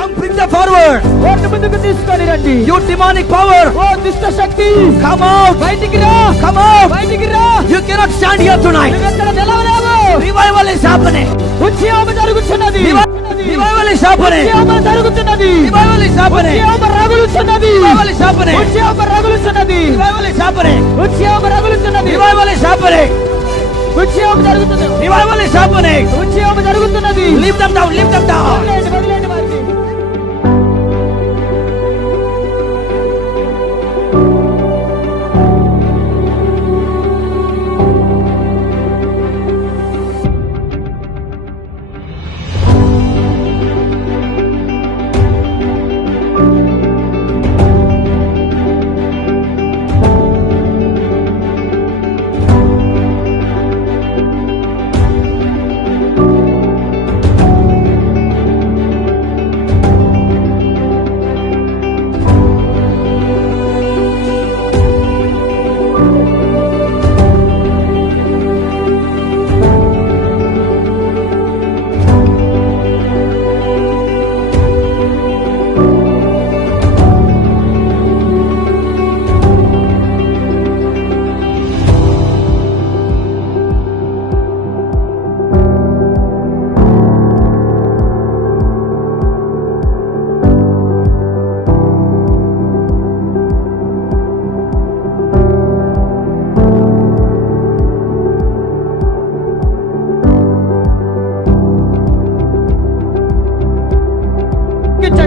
Come, bring them forward. వారిని ముందుకు తీసుకొని రండి. You demonic power. ఓ దుష్ట శక్తి, Come out. బయటికి రా. Come out. బయటికి రా. You cannot stand here tonight. నువ్వు ఎక్కడ నిలవలేవు. Revival is happening. ఉద్యమం జరుగుతున్నది. Revival is happening. ఉద్యమం జరుగుతున్నది. Revival is happening. ఉద్యమం రగులుతున్నది. Revival is happening. ఉద్యమం రగులుతున్నది. Revival is happening. ఉద్యమం రగులుతున్నది. Revival is happening. ఉద్యమం జరుగుతున్నది. Revival is happening. ఉద్యమం జరుగుతున్నది. Lift them down. Lift them down. వదిలేయండి, వదిలేయండి వారిని.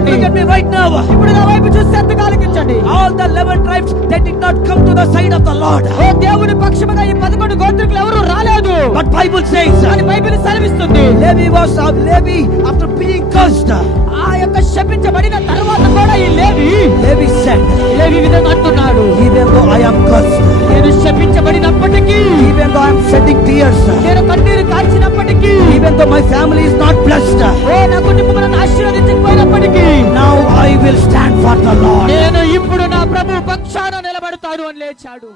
Look at me right now. ఇప్పుడు నా వైపు చూస్తే ఎంతగా ఆలకించండి. All the 11 tribes, they did not come to the side of the Lord. ఓ దేవుని పక్షముగా ఈ 11 గోత్రికులు ఎవరు రాలేదు. But Bible says, అని బైబిల్ సెలవిస్తుంది. Levi after being cursed. ఆ యొక్క శపించబడిన తర్వాత కూడా ఈ Levi said, లేవి విధంగా అంటున్నాడు, even though I am cursed, నేను శపించబడినప్పటికీ, even though I am shedding tears, నేను కన్నీరు కార్చినప్పటికీ, even though my family is not blessed, ఓ నా కుటుంబం నన్ను ఆశీర్వదించకపోయినప్పటికీ, now I will stand for the Lord. నేను ఇప్పుడు నా ప్రభు పక్షాన నిలబడతాను అని లేచాడు.